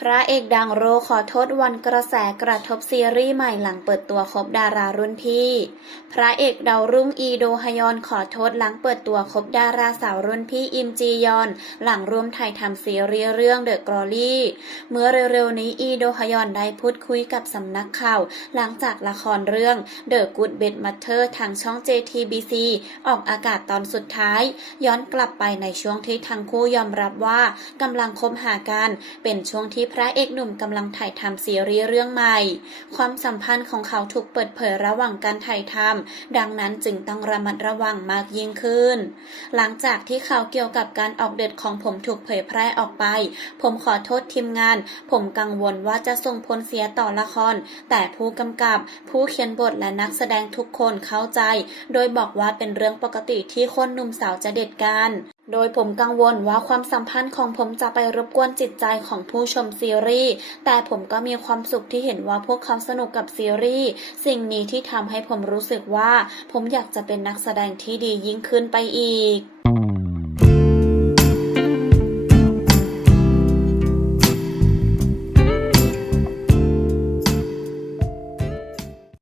พระเอกดังโรขอโทษวันกระแสกระทบซีรีส์ใหม่หลังเปิดตัวคบดารารุ่นพี่ พระเอกดาวรุ่งอีโดฮยอนขอโทษหลังเปิดตัวคบดาราสาวรุ่นพี่อิมจียอน หลังร่วมถ่ายทำซีรีส์เรื่องเดอะกรอลี่เมื่อเร็วๆนี้อีโดฮยอนได้พูดคุยกับสำนักข่าว หลังจากละครเรื่อง The Good Bad Mother ทางช่อง JTBC ออกอากาศตอนสุดท้าย ย้อนกลับไปในช่วงที่ทั้งคู่ยอมรับว่ากำลังคบหากันเป็นช่วงที่พระเอกหนุ่มกำลังถ่ายทำซีรีส์เรื่องใหม่ ความสัมพันธ์ของเขาถูกเปิดเผยระหว่างการถ่ายทำดังนั้นจึงต้องระมัดระวังมากยิ่งขึ้น หลังจากที่ข่าวเกี่ยวกับการออกเดทของผมถูกเผยแพร่ออกไป ผมขอโทษทีมงาน ผมกังวลว่าจะส่งผลเสียต่อละคร แต่ผู้กำกับ ผู้เขียนบทและนักแสดงทุกคนเข้าใจ โดยบอกว่าเป็นเรื่องปกติที่คนหนุ่มสาวจะเดทกัน โดยผมกังวลว่าความสัมพันธ์ของผมจะไปรบกวนจิตใจของผู้ชมซีรีส์ แต่ผมก็มีความสุขที่เห็นว่าพวกเขาสนุกกับซีรีส์ สิ่งนี้ที่ทำให้ผมรู้สึกว่า ผมอยากจะเป็นนักแสดงที่ดียิ่งขึ้นไปอีก